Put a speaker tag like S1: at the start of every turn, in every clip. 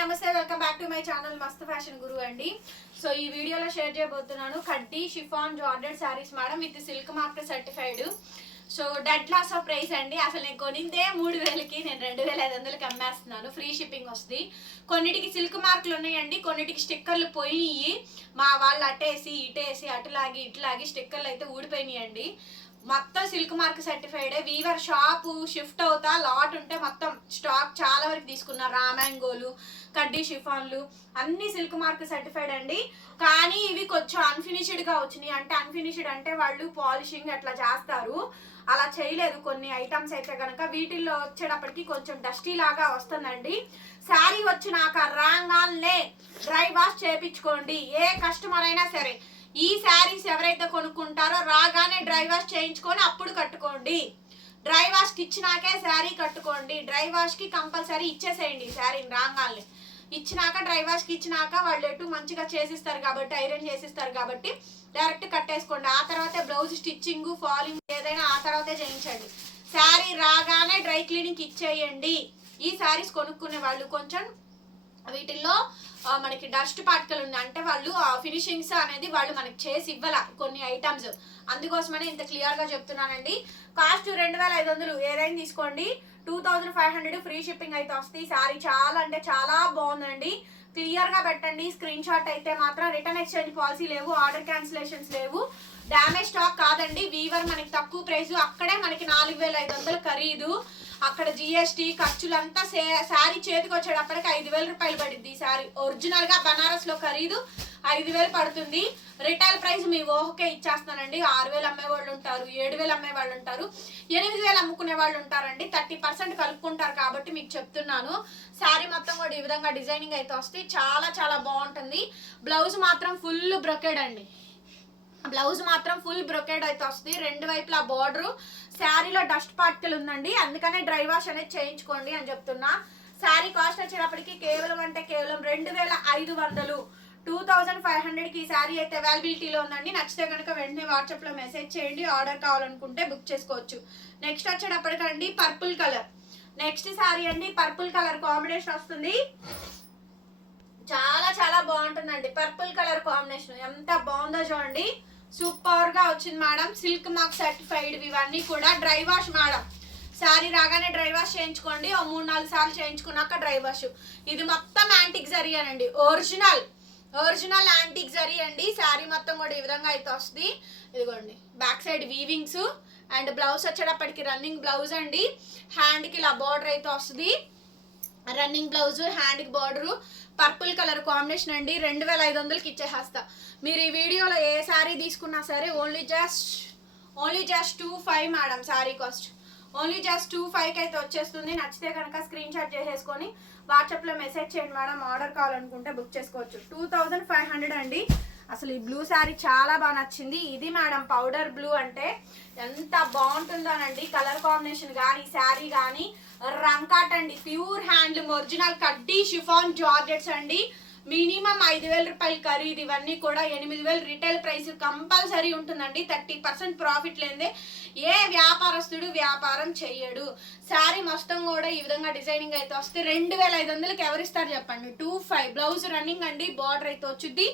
S1: నమస్తే welcome back to my channel మస్త్ fashion గురు అండి. సో ఈ వీడియోలో షేర్ చేయబోతున్నాను కడ్డీ chiffon georgette sarees madam with silk mark certified. So dead loss of price అండి. అసలు నేను కొనిందే మూడు వేలకి నేను రెండు వేల ఐదు వందలకి అమ్మేస్తున్నాను. ఫ్రీ షిప్పింగ్ వస్తుంది. కొన్నిటికి సిల్క్ మార్కులు ఉన్నాయండి కొన్నిటికి స్టిక్కర్లు పోయి మా వాళ్ళు అటేసి ఇటేసి అటులాగి ఇటులాగి స్టిక్కర్లు అయితే ఊడిపోయినాయండి. మొత్తం silk mark certified. Weaver shop shift అవుతా లాట్ ఉంటే మొత్తం స్టాక్ చాలా వరకు తీసుకున్నారు. రామాంగోలు కడ్డీ షిఫాన్లు అన్ని సిల్క్ మార్క్ సర్టిఫైడ్ అండి. కానీ ఇవి కొంచెం అన్ఫినిషిడ్గా వచ్చినాయి. అంటే అన్ఫినిష్డ్ అంటే వాళ్ళు పాలిషింగ్ అట్లా చేస్తారు. అలా చేయలేదు. కొన్ని ఐటమ్స్ అయితే కనుక వీటిల్లో వచ్చేటప్పటికి కొంచెం డస్టీ లాగా వస్తుందండి. శారీ వచ్చినాక రాగానే డ్రై వాష్ చేపించుకోండి. ఏ కస్టమర్ అయినా సరే. ఈ శారీస్ ఎవరైతే కొనుక్కుంటారో రాగానే డ్రై వాష్ చేయించుకొని అప్పుడు కట్టుకోండి. డ్రై వాష్కి ఇచ్చినాకే శారీ కట్టుకోండి. డ్రై వాష్కి కంపల్సరీ ఇచ్చేసేయండి ఈ శారీని రాగానే ఇచ్చినాక డ్రై వాష్కి ఇచ్చినాక వాళ్ళు ఎటు మంచిగా చేసిస్తారు కాబట్టి ఐరన్ చేసిస్తారు కాబట్టి డైరెక్ట్ కట్టేసుకోండి. ఆ తర్వాత బ్లౌజ్ స్టిచ్చింగ్ ఫాలింగ్ ఏదైనా ఆ తర్వాతే చేయించండి. శారీ రాగానే డ్రై క్లీనింగ్ ఇచ్చేయండి. ఈ శారీస్ కొనుక్కునే వాళ్ళు కొంచెం వీటిల్లో మనకి డస్ట్ పార్టికల్ ఉంది అంటే వాళ్ళు ఫినిషింగ్స్ అనేది వాళ్ళు మనకి చేసి ఇవ్వాల కొన్ని ఐటమ్స్ అందుకోసమనే ఇంత క్లియర్గా చెప్తున్నానండి. కాస్ట్ రెండు వేల ఐదు వందలు. ఏదైనా తీసుకోండి. Two thousand five hundred free shipping అయితే వస్తుంది. సారీ చాలా అంటే చాలా బాగుందండి. క్లియర్గా పెట్టండి. స్క్రీన్ షాట్ అయితే మాత్రం రిటర్న్ ఎక్స్చేంజ్ పాలసీ లేవు. ఆర్డర్ క్యాన్సిలేషన్స్ లేవు. డ్యామేజ్ స్టాక్ కాదండి. వీవర్ మనకి తక్కువ ప్రైస్ అక్కడే మనకి నాలుగు వేల ఐదు వందలు ఖరీదు. అక్కడ జిఎస్టి ఖర్చులంతా శారీ చేతికి వచ్చేటప్పటికి ఐదు వేల రూపాయలు పడింది ఈ శారీ. ఒరిజినల్గా బనారస్లో ఖరీదు ఐదు వేలు పడుతుంది. రిటైల్ ప్రైస్ మీ ఓహకే ఇచ్చేస్తానండి ఆరు వేలు అమ్మే వాళ్ళు ఉంటారు ఏడు వేలు అమ్మే వాళ్ళు ఉంటారు ఎనిమిది వేలు అమ్ముకునే వాళ్ళు ఉంటారండి. థర్టీ పర్సెంట్ కలుపుకుంటారు కాబట్టి మీకు చెప్తున్నాను. శారీ మొత్తం కూడా ఈ విధంగా డిజైనింగ్ అయితే వస్తుంది చాలా చాలా బాగుంటుంది. బ్లౌజ్ మాత్రం ఫుల్ బ్రొకెడ్ అండి. బ్లౌజ్ మాత్రం ఫుల్ బ్రొకేడ్ అయితే వస్తుంది. రెండు వైపులా బార్డర్. శారీలో డస్ట్ పార్టికల్ ఉందండి. అందుకనే డ్రై వాష్ అనేది చేయించుకోండి అని చెప్తున్నా. శారీ కాస్ట్ వచ్చేటప్పటికి కేవలం అంటే కేవలం రెండు వేల ఐదు వందలు. టూ థౌజండ్ ఫైవ్ హండ్రెడ్కి ఈ శారీ అయితే అవైలబిలిటీలో ఉందండి. నచ్చితే కనుక వెంటనే వాట్సాప్లో మెసేజ్ చేయండి. ఆర్డర్ కావాలనుకుంటే బుక్ చేసుకోవచ్చు. నెక్స్ట్ వచ్చేటప్పటికండి పర్పుల్ కలర్. నెక్స్ట్ శారీ అండి పర్పుల్ కలర్ కాంబినేషన్ వస్తుంది. చాలా చాలా బాగుంటుందండి. పర్పుల్ కలర్ కాంబినేషన్ ఎంత బాగుందో చూడండి. సూపర్గా వచ్చింది మేడం. సిల్క్ మార్క్ సర్టిఫైడ్ ఇవన్నీ కూడా డ్రై వాష్ మేడం. శారీ రాగానే డ్రై వాష్ చేయించుకోండి. ఓ మూడు నాలుగు సార్లు చేయించుకున్నాక డ్రై వాష్. ఇది మొత్తం యాంటిక్ జరీ అండి ఒరిజినల్. ఒరిజినల్ యాంటిక్ జరీ అండి. శారీ మొత్తం కూడా ఈ విధంగా అయితే వస్తుంది. ఇదిగోండి. Back side weavings and blouse వచ్చేటప్పటికి రన్నింగ్ బ్లౌజ్ అండి. హ్యాండ్కి ఇలా బార్డర్ అయితే వస్తుంది. రన్నింగ్ బ్లౌజ్ హ్యాండ్కి బార్డరు పర్పుల్ కలర్ కాంబినేషన్ అండి. రెండు వేల ఐదు వందలకి ఇచ్చేస్తా మీరు ఈ వీడియోలో ఏ శారీ తీసుకున్నా సరే only just only just two five madam saree cost. Only just two ఫైవ్కి అయితే వచ్చేస్తుంది. నచ్చితే కనుక స్క్రీన్ షాట్ చేసేసుకొని వాట్సాప్లో మెసేజ్ చేయండి మేడం. ఆర్డర్ కావాలనుకుంటే బుక్ చేసుకోవచ్చు. టూ థౌజండ్ ఫైవ్ హండ్రెడ్ అండి. అసలు ఈ బ్లూ శారీ చాలా బాగా నచ్చింది. ఇది మేడం పౌడర్ బ్లూ అంటే ఎంత బాగుంటుందోనండి కలర్ కాంబినేషన్ కానీ శారీ కానీ రంకాట్ అండి ప్యూర్ హ్యాండ్లూమ్ ఒరిజినల్ కడ్డీ షిఫాన్ జార్జెట్స్ అండి. మినిమం ఐదు వేల రూపాయలు ఖరీదు ఇవన్నీ కూడా ఎనిమిది వేలు రిటైల్ ప్రైస్ కంపల్సరీ ఉంటుందండి. థర్టీ పర్సెంట్ ప్రాఫిట్ లేదే ఏ వ్యాపారస్తుడు వ్యాపారం చెయ్యడు. శారీ మొత్తం కూడా ఈ విధంగా డిజైనింగ్ అయితే వస్తే రెండు వేల ఐదు వందలకి ఎవరిస్తారు చెప్పండి? Two five. బ్లౌజ్ రన్నింగ్ అండి బార్డర్ అయితే వచ్చుద్ది.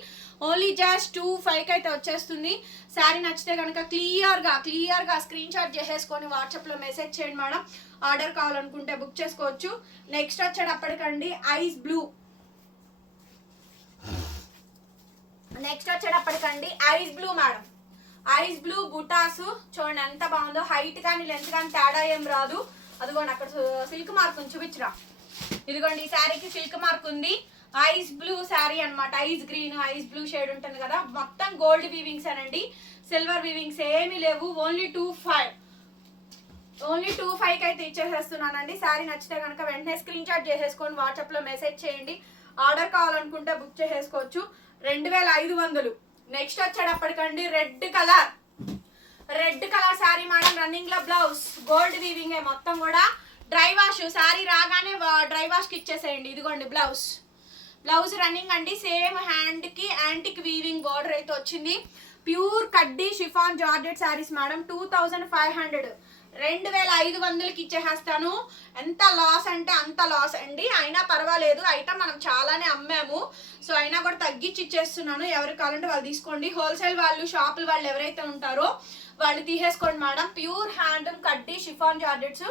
S1: ఓన్లీ జస్ట్ టూ ఫైవ్కి అయితే వచ్చేస్తుంది. శారీ నచ్చితే కనుక క్లియర్గా క్లియర్గా స్క్రీన్ షాట్ చేసేసుకొని వాట్సాప్లో మెసేజ్ చేయండి మేడం. ఆర్డర్ కావాలనుకుంటే బుక్ చేసుకోవచ్చు. నెక్స్ట్ వచ్చేటప్పటికండి ice blue. Next వచ్చేటప్పటికండి ice blue madam. Ice blue బుటాస్. చూడండి ఎంత బాగుందో. హైట్ కానీ లెంత్ కానీ తేడా ఏం రాదు. అదిగోండి అక్కడ సిల్క్ మార్క్ ఉంది చూపించరా? ఇదిగోండి ఈ శారీకి సిల్క్ మార్క్ ఉంది. ఐస్ బ్లూ శారీ అనమాట ice green ice blue shade ఉంటుంది కదా. మొత్తం గోల్డ్ వీవింగ్స్ అనండి సిల్వర్ వీవింగ్స్ ఏమీ లేవు. Only two five only two ఫైవ్కి అయితే ఇచ్చేసేస్తున్నానండి. శారీ నచ్చితే కనుక వెంటనే స్క్రీన్ షాట్ చేసేసుకొని వాట్సాప్లో మెసేజ్ చేయండి. ఆర్డర్ కావాలనుకుంటే బుక్ చేసేసుకోవచ్చు. రెండు వేల ఐదు వందలు. Next వచ్చేటప్పటికండి red colour. Red colour saree madam రన్నింగ్లో బ్లౌజ్. గోల్డ్ వీవింగ్ మొత్తం కూడా. Dry wash. శారీ రాగానే డ్రై వాష్కి ఇచ్చేసేయండి. ఇదిగోండి బ్లౌజ్. బ్లౌజ్ రన్నింగ్ అండి. సేమ్ హ్యాండ్కి యాంటిక్ వీవింగ్ బార్డర్ అయితే వచ్చింది. ప్యూర్ కడ్డీ chiffon georgette sarees madam two thousand five hundred. రెండు వేల ఐదు వందలకి ఇచ్చేసేస్తాను ఎంత లాస్ అంటే అంత లాస్ అండి. అయినా పర్వాలేదు. ఐటమ్ మనం చాలానే అమ్మాము. సో అయినా కూడా తగ్గించి ఇచ్చేస్తున్నాను ఎవరు కావాలంటే వాళ్ళు తీసుకోండి. హోల్సేల్ వాళ్ళు షాపుల వాళ్ళు ఎవరైతే ఉంటారో వాళ్ళు తీసేసుకోండి మేడం. ప్యూర్ హ్యాండ్లూమ్ కడ్డీ chiffon georgettes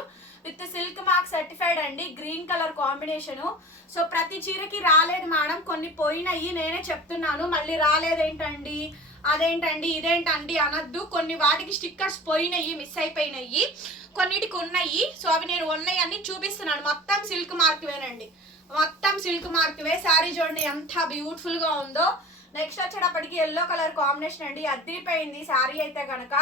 S1: with silk mark certified అండి. గ్రీన్ కలర్ కాంబినేషను సో ప్రతి చీరకి రాలేదు మేడం. కొన్ని పోయినాయి. నేనే చెప్తున్నాను. మళ్ళీ రాలేదేంటండి? అదేంటండి ఇదేంటండి అనద్దు. కొన్ని వాటికి స్టిక్కర్స్ పోయినాయి మిస్ అయిపోయినాయి కొన్నిటికి ఉన్నాయి సో అవి నేను ఉన్నాయి అన్ని చూపిస్తున్నాను. మొత్తం సిల్క్ మార్క్వేనండి మొత్తం సిల్క్ మార్క్వే శారీ చూడండి ఎంత బ్యూటిఫుల్గా ఉందో. నెక్స్ట్ వచ్చేటప్పటికి ఎల్లో కలర్ కాంబినేషన్ అండి. అదిరిపోయింది శారీ అయితే కనుక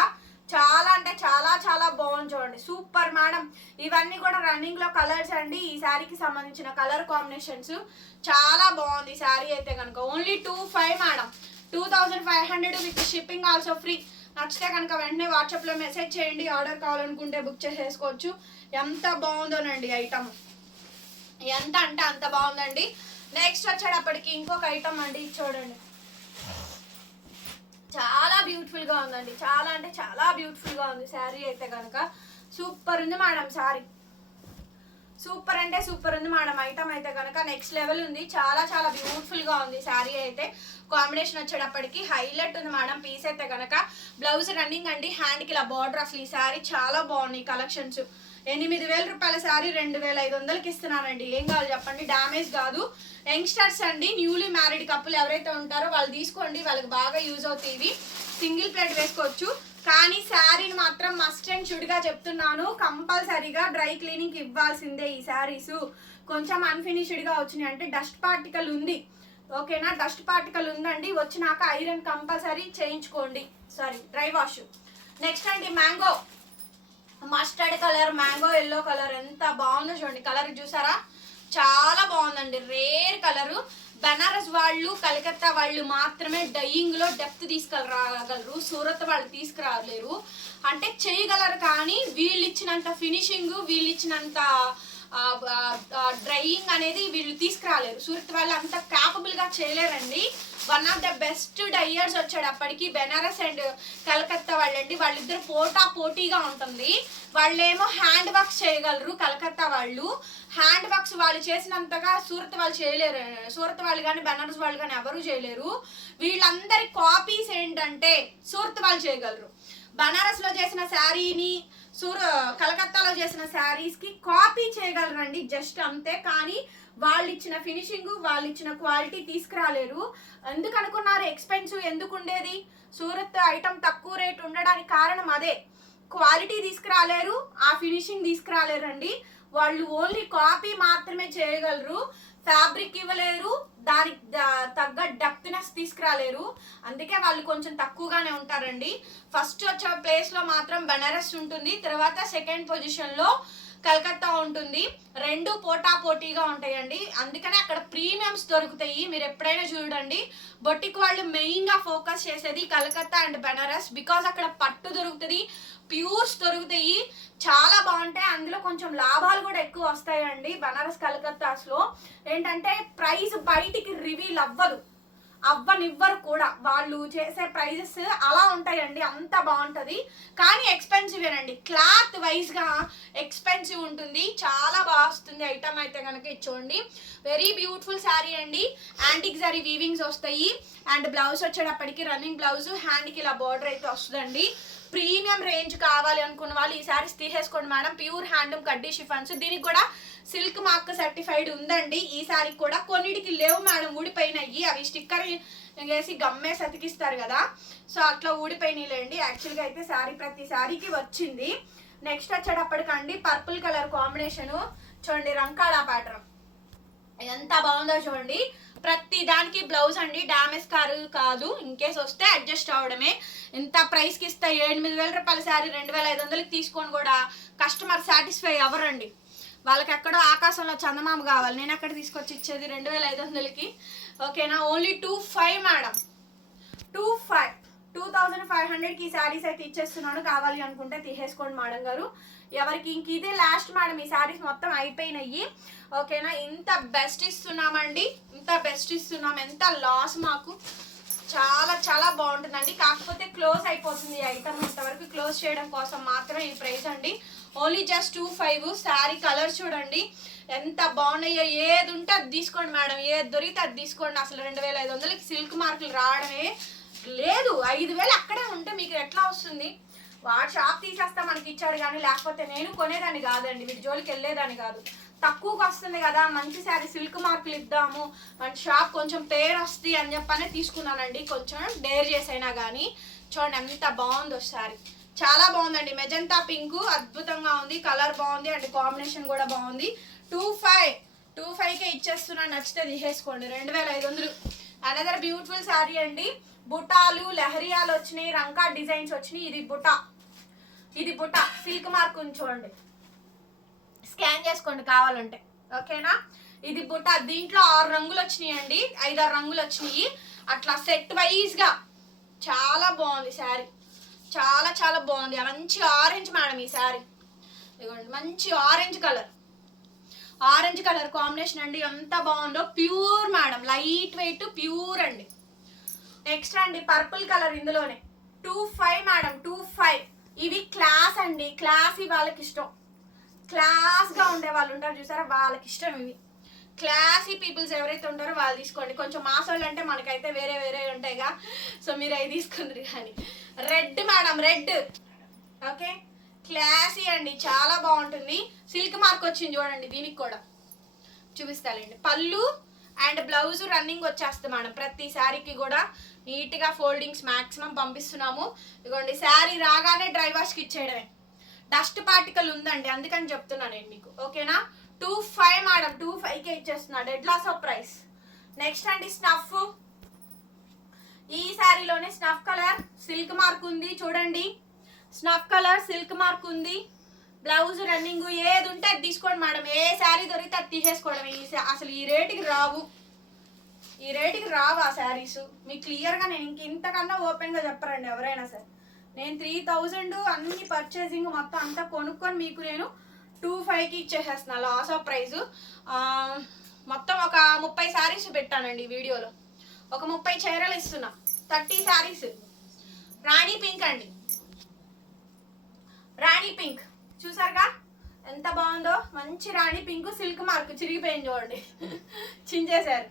S1: చాలా అంటే చాలా చాలా బాగుంది చూడండి. Super madam. ఇవన్నీ కూడా రన్నింగ్లో కలర్స్ అండి. ఈ శారీకి సంబంధించిన కలర్ కాంబినేషన్స్ చాలా బాగుంది శారీ అయితే కనుక only two five madam. Two thousand five hundred with shipping also free. నచ్చితే కనుక వెంటనే వాట్సాప్లో మెసేజ్ చేయండి ఆర్డర్ కావాలనుకుంటే బుక్ చేసేసుకోవచ్చు. ఎంత బాగుందోనండి ఐటమ్. ఎంత అంటే అంత బాగుందండి. నెక్స్ట్ వచ్చేటప్పటికి ఇంకొక ఐటమ్ అండి చూడండి. చాలా బ్యూటిఫుల్గా ఉందండి. చాలా అంటే చాలా బ్యూటిఫుల్గా ఉంది శారీ అయితే కనుక. సూపర్ ఉంది మేడం శారీ. సూపర్ అంటే సూపర్ ఉంది మేడం. ఐటమ్ అయితే కనుక నెక్స్ట్ లెవెల్ ఉంది. చాలా చాలా బ్యూటిఫుల్గా ఉంది శారీ అయితే. కాంబినేషన్ వచ్చేటప్పటికి హైలైట్ ఉంది మేడం. పీస్ అయితే కనుక బ్లౌజ్ రన్నింగ్ అండి. హ్యాండ్కి ఇలా బార్డర్ అసలు ఈ శారీ చాలా బాగున్నాయి కలెక్షన్స్ ఎనిమిది వేల రూపాయల శారీ రెండు వేల ఐదు వందలకి ఇస్తున్నానండి ఏం కావాలి చెప్పండి? డ్యామేజ్ కాదు. యంగ్స్టర్స్ అండి న్యూలీ మ్యారీడ్ కప్పులు ఎవరైతే ఉంటారో వాళ్ళు తీసుకోండి. వాళ్ళకి బాగా యూజ్ అవుతాయి ఇవి. సింగిల్ ప్లేట్ వేసుకోవచ్చు. కానీ శారీని మాత్రం మస్ట్ అండ్ షుడ్గా చెప్తున్నాను. కంపల్సరీగా డ్రై క్లీనింగ్ ఇవ్వాల్సిందే ఈ శారీస్. కొంచెం అన్ఫినిష్డ్గా వచ్చినాయి. అంటే డస్ట్ పార్టికల్ ఉంది. ఓకేనా? డస్ట్ పార్టికల్ ఉందండి. వచ్చినాక ఐరన్ కంపల్సరీ చేయించుకోండి. సారీ డ్రై వాష్ నెక్స్ట్ అండి mango mustard colour mango yellow colour ఎంత బాగుందో చూడండి. కలర్ చూసారా? చాలా బాగుందండి. రేర్ కలరు బనారస్ వాళ్ళు కలకత్తా వాళ్ళు మాత్రమే డయింగ్లో డెప్త్ తీసుకురాగలరు సూరత్ వాళ్ళు తీసుకురాలేరు. అంటే చేయగలరు కానీ వీళ్ళు ఇచ్చినంత ఫినిషింగ్ వీళ్ళు ఇచ్చినంత డ్రైయింగ్ అనేది వీళ్ళు తీసుకురాలేరు. సూరత్ వాళ్ళు అంత capable గా చేయలేరండి. One of the best dyers వచ్చాడు అప్పటికి బెనారస్ అండ్ కలకత్తా వాళ్ళండి. వాళ్ళిద్దరు పోటా పోటీగా ఉంటుంది. వాళ్ళేమో హ్యాండ్ వర్క్స్ చేయగలరు కలకత్తా వాళ్ళు. హ్యాండ్ వర్క్స్ వాళ్ళు చేసినంతగా సూరత్ వాళ్ళు చేయలేరు. సూరత్ వాళ్ళు కానీ బెనారస్ వాళ్ళు కానీ ఎవరు చేయలేరు. వీళ్ళందరి కాపీస్ ఏంటంటే సూరత్ వాళ్ళు చేయగలరు. బనారస్లో చేసిన శారీని సూర కలకత్తాలో చేసిన శారీస్కి కాపీ చేయగలరండి జస్ట్ అంతే. కానీ వాళ్ళు ఇచ్చిన ఫినిషింగ్ వాళ్ళు ఇచ్చిన క్వాలిటీ తీసుకురాలేరు. ఎందుకు అనుకున్నారు ఎక్స్పెన్సివ్ ఎందుకు ఉండేది సూరత్ ఐటమ్ తక్కువ రేట్ ఉండడానికి కారణం అదే. క్వాలిటీ తీసుకురాలేరు ఆ ఫినిషింగ్ తీసుకురాలేరండి. వాళ్ళు ఓన్లీ కాపీ మాత్రమే చేయగలరు. ఫ్యాబ్రిక్ ఇవ్వలేరు దానికి తగ్గ డెప్త్నెస్ తీసుకురాలేరు. అందుకే వాళ్ళు కొంచెం తక్కువగానే ఉంటారండి. ఫస్ట్ వచ్చే ప్లేస్లో మాత్రం బెనారస్ ఉంటుంది. తర్వాత సెకండ్ పొజిషన్లో కలకత్తా ఉంటుంది. రెండు పోటా పోటీగా ఉంటాయండి. అందుకనే అక్కడ ప్రీమియమ్స్ దొరుకుతాయి. మీరు ఎప్పుడైనా చూడండి. బొట్టికి వాళ్ళు మెయిన్గా ఫోకస్ చేసేది కలకత్తా అండ్ బెనారస్ బికాస్ అక్కడ పట్టు దొరుకుతుంది ప్యూర్స్ దొరుకుతాయి. చాలా బాగుంటాయి. అందులో కొంచెం లాభాలు కూడా ఎక్కువ వస్తాయండి బనారస్ కలకత్తాస్లో. ఏంటంటే ప్రైస్ బయటికి రివీల్ అవ్వదు. అవ్వనివ్వరు కూడా. వాళ్ళు చేసే ప్రైజెస్ అలా ఉంటాయండి. అంత బాగుంటుంది. కానీ ఎక్స్పెన్సివ్ అండి క్లాత్ వైజ్గా ఎక్స్పెన్సివ్ ఉంటుంది. చాలా బాగా వస్తుంది ఐటమ్ అయితే కనుక ఇచ్చోండి వెరీ బ్యూటిఫుల్ శారీ అండి. యాంటిక్ సారీ వీవింగ్స్ వస్తాయి. అండ్ బ్లౌజ్ వచ్చేటప్పటికి రన్నింగ్ బ్లౌజ్ హ్యాండ్కి ఇలా బార్డర్ అయితే వస్తుందండి. ప్రీమియం రేంజ్ కావాలి అనుకున్న వాళ్ళు ఈ సారీస్ తీసేసుకోండి మేడం. ప్యూర్ హ్యాండ్లూమ్ కడ్డీ షిఫాన్స్. దీనికి కూడా సిల్క్ మార్క్ సర్టిఫైడ్ ఉందండి. ఈ సారీకి కూడా కొన్నిటికి లేవు మేడం. ఊడిపోయినాయి. అవి స్టిక్కర్ వేసి గమ్మే అతికిస్తారు కదా. సో అట్లా ఊడిపోయినాయిలేండి. యాక్చువల్గా అయితే శారీ ప్రతి శారీకి వచ్చింది. నెక్స్ట్ వచ్చేటప్పటికండి పర్పుల్ కలర్ కాంబినేషన్. చూడండి రంకాడా ప్యాటర్న్. ఎంత బాగుందో చూడండి. ప్రతి దానికి బ్లౌజ్ అండి డామేజ్ కారు కాదు. ఇన్ కేస్ వస్తే అడ్జస్ట్ అవడమే ఇంత ప్రైస్కి ఇస్తా ఎనిమిది వేల రూపాయల శారీ రెండు వేల ఐదు వందలకి తీసుకొని కూడా కస్టమర్ సాటిస్ఫై అవ్వరండి. వాళ్ళకి ఎక్కడో ఆకాశంలో చందమామ కావాలి. నేను ఎక్కడ తీసుకొచ్చి ఇచ్చేది? రెండు వేల ఐదు వందలకి. ఓకేనా only two five madam two five two thousand five హండ్రెడ్కి ఈ శారీస్ అయితే ఇచ్చేస్తున్నాను. కావాలి అనుకుంటే తీసేసుకోండి మేడం గారు. ఎవరికి ఇంక ఇదే లాస్ట్ మేడం ఈ శారీస్ మొత్తం అయిపోయినాయి. ఓకేనా? ఇంత బెస్ట్ ఇస్తున్నామండి. ఇంత బెస్ట్ ఇస్తున్నాం. ఎంత లాస్ మాకు. చాలా చాలా బాగుంటుందండి. కాకపోతే క్లోజ్ అయిపోతుంది ఐటమ్ ఇంతవరకు. క్లోజ్ చేయడం కోసం మాత్రం ఈ ప్రైస్ అండి. Only just two five saree colour చూడండి. ఎంత బాగున్నాయో. ఏది ఉంటే అది తీసుకోండి మేడం. ఏది దొరికితే అది తీసుకోండి. అసలు రెండు వేల ఐదు వందలకి సిల్క్ మార్కులు రావడమే లేదు. ఐదు వేలు అక్కడే ఉంటే మీకు ఎట్లా వస్తుంది? వాడు షాప్ తీసేస్తా మనకి ఇచ్చాడు కానీ లేకపోతే నేను కొనేదాన్ని కాదండి. వీటి జోలికి వెళ్ళేదాన్ని కాదు. తక్కువకి వస్తుంది కదా మంచి శారీ సిల్క్ మార్కులు ఇద్దాము మన షాప్ కొంచెం పేరు వస్తుంది అని చెప్పనే తీసుకున్నానండి. కొంచెం డేర్ చేసైనా కానీ చూడండి ఎంత బాగుందో శారీ. చాలా బాగుందండి. మెజంతా పింక్ అద్భుతంగా ఉంది. కలర్ బాగుంది అండ్ కాంబినేషన్ కూడా బాగుంది. టూ ఫైవ్ టూ ఫైవ్కే ఇచ్చేస్తున్నా. నచ్చితే తీసేసుకోండి. రెండు వేల ఐదు వందలు. అనదర్ బ్యూటిఫుల్ శారీ అండి. బుటాలు లహరియాలు వచ్చినాయి రంకా డిజైన్స్ వచ్చినాయి. ఇది బుటా. ఇది బుట్ట సిల్క్ మార్క్ చూడండి. స్కాన్ చేసుకోండి కావాలంటే. ఓకేనా? ఇది బుట్ట దీంట్లో ఆరు రంగులు వచ్చినాయి అండి ఐదారు రంగులు వచ్చినాయి. అట్లా సెట్ వైజ్గా చాలా బాగుంది శారీ. చాలా చాలా బాగుంది. మంచి ఆరెంజ్ మేడం ఈ శారీ. ఇదిగోండి మంచి orange colour orange colour combination అండి. ఎంత బాగుందో pure madam light weight pure అండి. నెక్స్ట్ అండి పర్పుల్ కలర్ ఇందులోనే. Two five madam two class class వాళ్ళకి ఇష్టం క్లాస్గా ఉండే వాళ్ళు ఉంటారు చూసారా? వాళ్ళకి ఇష్టం ఇవి. క్లాసీ పీపుల్స్ ఎవరైతే ఉంటారో వాళ్ళు తీసుకోండి. కొంచెం మాసోళ్ళు అంటే మనకైతే వేరే వేరే ఉంటాయిగా. సో మీరు అవి తీసుకుందరు కానీ. Red madam red okay classy అండి. చాలా బాగుంటుంది. సిల్క్ మార్క్ వచ్చింది చూడండి దీనికి కూడా. చూపిస్తానండి పళ్ళు అండ్ బ్లౌజ్ రన్నింగ్ వచ్చేస్తుంది మేడం ప్రతి శారీకి కూడా నీట్గా ఫోల్డింగ్స్ మ్యాక్సిమం పంపిస్తున్నాము. ఇదిగోండి శారీ రాగానే డ్రై వాష్కి ఇచ్చేయడమే. డస్ట్ పార్టికల్ ఉందండి అందుకని చెప్తున్నా నేను మీకు. ఓకేనా? టూ ఫైవ్ మేడం టూ ఫైవ్కే ఇచ్చేస్తున్నా. Dead loss of price next అండి స్నఫ్ ఈ శారీలోనే స్నఫ్ కలర్ సిల్క్ మార్క్ ఉంది చూడండి. స్నఫ్ కలర్ సిల్క్ మార్క్ ఉంది. బ్లౌజ్ రన్నింగ్ ఏది ఉంటే అది తీసుకోండి మేడం ఏ శారీ దొరికితే అది తీసేసుకోవడం ఈ అసలు ఈ రేటుకి రావు. ఈ రేటుకి రావు ఆ శారీస్. మీకు క్లియర్గా నేను ఇంక ఇంతకన్నా ఓపెన్గా చెప్పరండి ఎవరైనా సరే. నేను త్రీ థౌజండ్ అన్ని పర్చేసింగ్ మొత్తం అంతా కొనుక్కొని మీకు నేను టూ ఫైవ్కి ఇచ్చేసేస్తున్నా లాస్ ఆఫ్ ప్రైస్ మొత్తం ఒక ముప్పై శారీస్ పెట్టానండి వీడియోలో. ఒక ముప్పై చీరలు ఇస్తున్నా థర్టీ శారీస్ రాణి పింక్ అండి. రాణి పింక్ చూసారుగా? ఎంత బాగుందో? మంచి రాణి పింక్ సిల్క్ మార్క్ చిరిగిపోయింది చూడండి. చించేశారు.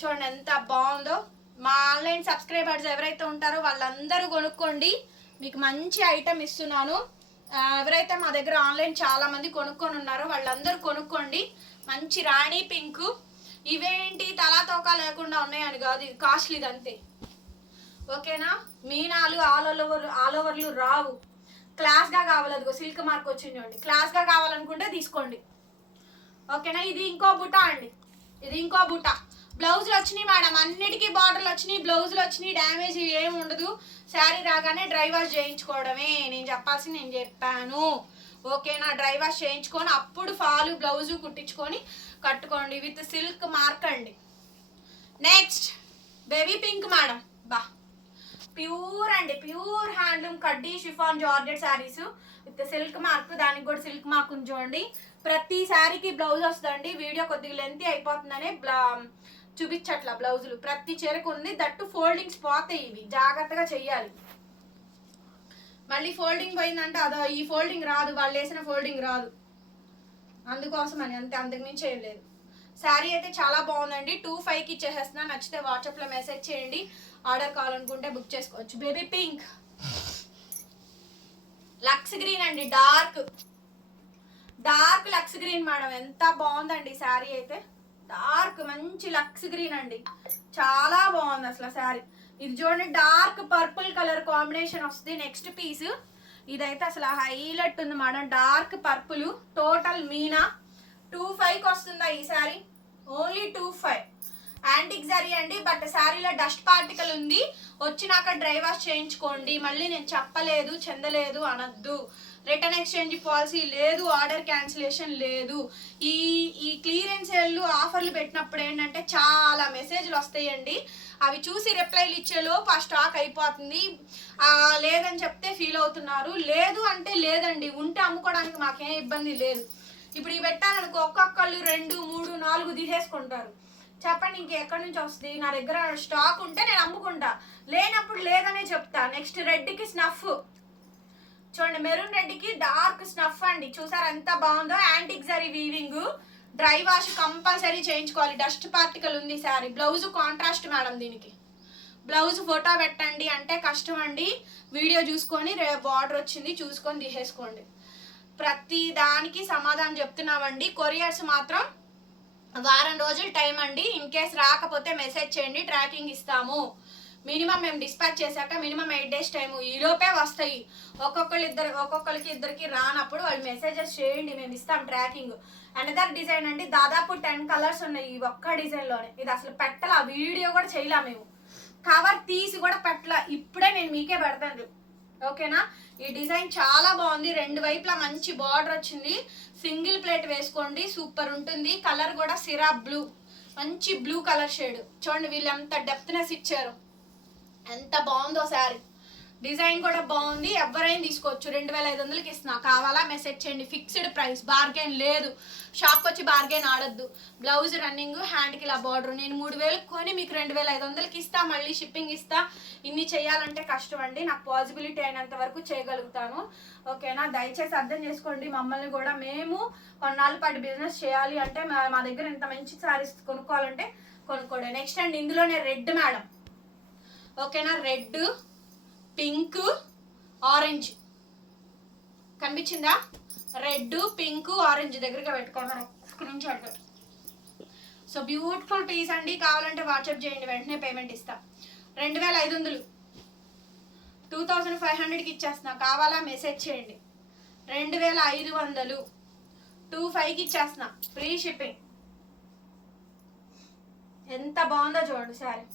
S1: చూడండి ఎంత బాగుందో? మా ఆన్లైన్ సబ్స్క్రైబర్స్ ఎవరైతే ఉంటారో వాళ్ళందరూ కొనుక్కోండి. మీకు మంచి ఐటమ్ ఇస్తున్నాను. ఎవరైతే మా దగ్గర ఆన్లైన్ చాలా మంది కొనుక్కొని ఉన్నారో వాళ్ళందరూ కొనుక్కోండి. మంచి రాణి పింక్. ఇవేంటి తలా తోక లేకుండా ఉన్నాయని కాదు ఇది కాస్ట్లీది అంతే ఓకేనా? మీనాలు ఆల్ ఓవర్ ఆల్ ఓవర్లు రావు. క్లాస్గా కావాలి అదిగో సిల్క్ మార్క్ వచ్చింది చూడండి. క్లాస్గా కావాలనుకుంటే తీసుకోండి. ఓకేనా? ఇది ఇంకో బుట్ట అండి. ఇది ఇంకో బుట్ట బ్లౌజులు వచ్చినాయి మేడం. అన్నిటికీ బార్డర్లు వచ్చినాయి బ్లౌజులు వచ్చినాయి డ్యామేజ్ ఏం ఉండదు. శారీ రాగానే డ్రై వాష్ చేయించుకోవడమే. నేను చెప్పాల్సి నేను చెప్పాను. ఓకేనా? డ్రై వాష్ చేయించుకొని అప్పుడు ఫాలు బ్లౌజు కుట్టించుకొని కట్టుకోండి విత్ సిల్క్ మార్క్ అండి. Next baby pink madam. బా. ప్యూర్ అండి. ప్యూర్ హ్యాండ్లూమ్ కడ్డీ chiffon georgette sarees with silk mark. దానికి కూడా సిల్క్ మార్క్ ఉంచండి ప్రతి శారీకి బ్లౌజ్ వస్తుందండి. వీడియో కొద్దిగా లెంత్ అయిపోతుందనే బ్లా చూపించట్ల బ్లౌజులు. ప్రతి చీరకు ఉంది. దట్టు ఫోల్డింగ్స్ పోతాయి ఇవి. జాగ్రత్తగా చెయ్యాలి. మళ్ళీ ఫోల్డింగ్ పోయిందంటే అదో ఈ ఫోల్డింగ్ రాదు. వాళ్ళు వేసిన ఫోల్డింగ్ రాదు. అందుకోసం అని అంతే అంతకుమించి ఏం లేదు. శారీ అయితే చాలా బాగుందండి. టూ ఫైవ్కి ఇచ్చేసేస్తున్నా. నచ్చితే వాట్సాప్లో మెసేజ్ చేయండి. ఆర్డర్ కావాలనుకుంటే బుక్ చేసుకోవచ్చు. Baby pink. లక్స్ గ్రీన్ అండి. Dark. Dark lux green madam. ఎంత బాగుందండి శారీ అయితే. డార్క్ మంచి లక్స్ గ్రీన్ అండి. చాలా బాగుంది అసలు శారీ. ఇది చూడండి డార్క్ పర్పుల్ కలర్ కాంబినేషన్ వస్తుంది నెక్స్ట్ పీస్. ఇదైతే అసలు హైలైట్ ఉంది మేడం. డార్క్ పర్పుల్ టోటల్ మీనా. టూ ఫైవ్కి వస్తుందా ఈ saree? Only two five. Antique zari అండి బట్ శారీలో డస్ట్ పార్టికల్ ఉంది. వచ్చినాక డ్రై వాష్ చేయించుకోండి. మళ్ళీ నేను చెప్పలేదు చెందలేదు అనద్దు. రిటర్న్ ఎక్స్చేంజ్ పాలసీ లేదు ఆర్డర్ క్యాన్సిలేషన్ లేదు. ఈ ఈ క్లియరెన్స్ సేల్ ఆఫర్లు పెట్టినప్పుడు ఏంటంటే చాలా మెసేజ్లు వస్తాయండి. అవి చూసి రిప్లైలు ఇచ్చేలోపు ఆ స్టాక్ అయిపోతుంది. లేదని చెప్తే ఫీల్ అవుతున్నారు. లేదు అంటే లేదండి ఉంటే అమ్ముకోవడానికి మాకేం ఇబ్బంది లేదు. ఇప్పుడు ఇవి పెట్టాలనుకో ఒక్కొక్కళ్ళు రెండు మూడు నాలుగు తీసేసుకుంటారు. చెప్పండి ఇంక ఎక్కడి నుంచి వస్తుంది? నా దగ్గర స్టాక్ ఉంటే నేను అమ్ముకుంటా. లేనప్పుడు లేదనే చెప్తా. నెక్స్ట్ రెడ్కి స్నఫ్. చూడండి మెరూన్ రెడ్కి డార్క్ స్నఫ్ అండి. చూసారు ఎంత బాగుందో? Antique zari weaving dry wash compulsory చేయించుకోవాలి. డస్ట్ పార్టికల్ ఉంది సారీ బ్లౌజ్ కాంట్రాస్ట్ మేడం దీనికి. బ్లౌజ్ ఫోటో పెట్టండి అంటే కష్టం అండి. వీడియో చూసుకొని రేపు బార్డర్ వచ్చింది చూసుకొని తీసేసుకోండి. ప్రతి దానికి సమాధానం చెప్తున్నామండి. కొరియర్స్ మాత్రం వారం రోజులు టైం అండి. ఇన్ కేస్ రాకపోతే మెసేజ్ చేయండి ట్రాకింగ్ ఇస్తాము. మినిమం మేము డిస్పాచ్ చేశాక మినిమం ఎయిట్ డేస్ టైం ఈలోపే వస్తాయి. ఒక్కొక్కరు ఇద్దరు ఒక్కొక్కరికి ఇద్దరికి రానప్పుడు వాళ్ళు మెసేజెస్ చేయండి మేము ఇస్తాం ట్రాకింగ్. అనదర్ డిజైన్ అండి దాదాపు టెన్ కలర్స్ ఉన్నాయి ఈ ఒక్క డిజైన్లోనే ఇది అసలు పెట్టలా వీడియో కూడా చేయలే మేము. కవర్ తీసి కూడా పెట్టలా ఇప్పుడే నేను మీకే పెడతాను. ఓకేనా? ఈ డిజైన్ చాలా బాగుంది రెండు వైపులా మంచి బార్డర్ వచ్చింది. సింగిల్ ప్లేట్ వేసుకోండి సూపర్ ఉంటుంది. కలర్ కూడా సిరా బ్లూ మంచి బ్లూ కలర్ షేడ్ చూడండి వీళ్ళు ఎంత డెప్త్నెస్ ఇచ్చారు. ఎంత బాగుందో శారీ. డిజైన్ కూడా బాగుంది. ఎవరైనా తీసుకోవచ్చు. రెండు వేల ఐదు వందలకి ఇస్తున్నా. కావాలా మెసేజ్ చేయండి. Fixed price. బార్గెన్ లేదు. షాప్కి వచ్చి బార్గెన్ ఆడద్దు. బ్లౌజ్ రన్నింగ్ హ్యాండ్కి ఇలా బార్డర్. నేను మూడు వేలు కొని మీకు రెండు వేల ఐదు వందలకి ఇస్తా. మళ్ళీ షిప్పింగ్ ఇస్తా. ఇన్ని చేయాలంటే కష్టం అండి. నాకు పాసిబిలిటీ అయినంత వరకు చేయగలుగుతాను. ఓకేనా? దయచేసి అర్థం చేసుకోండి. మమ్మల్ని కూడా మేము కొన్నాళ్ళ పాటు బిజినెస్ చేయాలి అంటే మా మా దగ్గర ఇంత మంచి శారీస్ కొనుక్కోవాలంటే కొనుక్కోండి. నెక్స్ట్ అండి ఇందులోనే రెడ్ మేడం. ఓకేనా? Red pink orange. కనిపించిందా? రెడ్ పింక్ ఆరెంజ్ దగ్గరగా పెట్టుకోండి. Screen shot. So beautiful piece అండి. కావాలంటే వాట్సాప్ చేయండి. వెంటనే పేమెంట్ ఇస్తా. రెండు వేల ఐదు వందలు. టూ థౌజండ్ ఫైవ్ హండ్రెడ్కి ఇచ్చేస్తున్నా. కావాలా? మెసేజ్ చేయండి. రెండు వేల ఐదు వందలు. టూ ఫైవ్కి ఇచ్చేస్తున్నా. ఫ్రీ షిప్పింగ్ ఎంత బాగుందో చూడండి సారీ.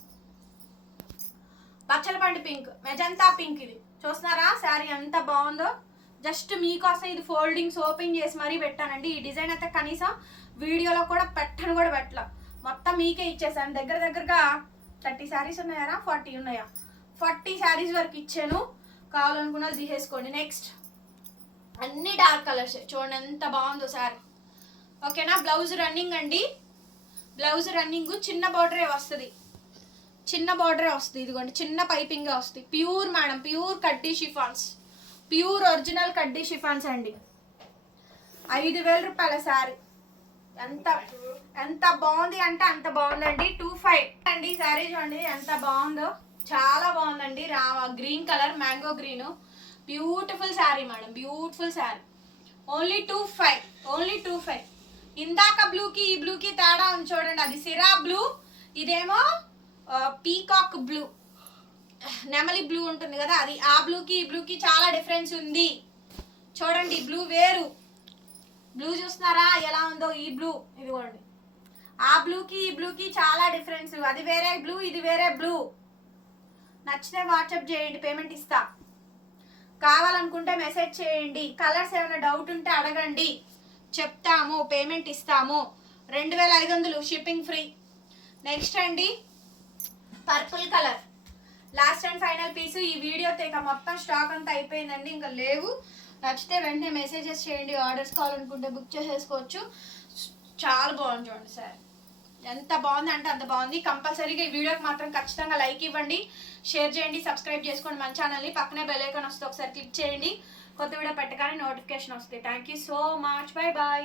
S1: పచ్చలపండు పింక్ మెజంతా పింక్ ఇది. చూస్తున్నారా? శారీ ఎంత బాగుందో? జస్ట్ మీకోసం ఇది ఫోల్డింగ్స్ ఓపెన్ చేసి మరీ పెట్టానండి. ఈ డిజైన్ అయితే కనీసం వీడియోలో కూడా పెట్టను కూడా పెట్టలా. మొత్తం మీకే ఇచ్చేసాను. దగ్గర దగ్గరగా థర్టీ శారీస్ ఉన్నాయా ఫార్టీ ఉన్నాయా? ఫార్టీ శారీస్ వరకు ఇచ్చాను. కావాలనుకున్న తీసేసుకోండి. నెక్స్ట్ అన్ని డార్క్ కలర్స్. చూడండి ఎంత బాగుందో శారీ. ఓకేనా? బ్లౌజ్ రన్నింగ్ అండి. బ్లౌజ్ రన్నింగ్ చిన్న బార్డరే వస్తుంది. చిన్న బార్డరే వస్తుంది ఇదిగోండి చిన్న పైపింగ్ వస్తుంది. ప్యూర్ మేడం ప్యూర్ కడ్డీ షిఫాన్స్. ప్యూర్ ఒరిజినల్ కడ్డీ షిఫాన్స్ అండి. ఐదు వేల రూపాయల శారీ. ఎంత ఎంత బాగుంది అంటే అంత బాగుందండి. Two five. అండి శారీ చూడండి ఎంత బాగుందో. చాలా బాగుందండి. రా green colour mango green. Beautiful sari madam beautiful sari. Only two five only two five. ఇందాక బ్లూకి ఈ బ్లూకి తేడా ఉంది చూడండి అది సిరా బ్లూ ఇదేమో పీకాక్ బ్లూ నెమలి బ్లూ ఉంటుంది కదా అది ఆ బ్లూకి ఈ బ్లూకి చాలా డిఫరెన్స్ ఉంది. చూడండి బ్లూ వేరు. బ్లూ చూస్తున్నారా? ఎలా ఉందో ఈ బ్లూ ఇదిగోండి. ఆ బ్లూకి ఈ బ్లూకి చాలా డిఫరెన్స్ అది వేరే బ్లూ ఇది వేరే బ్లూ నచ్చితే వాట్సాప్ చేయండి పేమెంట్ ఇస్తా. కావాలనుకుంటే మెసేజ్ చేయండి. కలర్స్ ఏమైనా డౌట్ ఉంటే అడగండి. చెప్తాము పేమెంట్ ఇస్తాము. రెండు వేల ఐదు వందలు షిప్పింగ్ ఫ్రీ నెక్స్ట్ అండి. Purple colour. Last and final piece ఈ వీడియోతో ఇక మొత్తం స్టాక్ అంతా అయిపోయిందండి ఇంకా లేవు. నచ్చితే వెంటనే మెసేజెస్ చేయండి ఆర్డర్స్ కావాలనుకుంటే బుక్ చేసేసుకోవచ్చు. చాలా బాగుంది చూడండి సార్. ఎంత బాగుంది అంటే అంత బాగుంది. కంపల్సరీగా ఈ వీడియోకి మాత్రం ఖచ్చితంగా లైక్ ఇవ్వండి. షేర్ చేయండి సబ్స్క్రైబ్ చేసుకోండి మన ఛానల్ని పక్కనే బెల్ వస్తే ఒకసారి క్లిక్ చేయండి. కొత్త వీడియో పెట్టగానే నోటిఫికేషన్ వస్తుంది thank you so much bye bye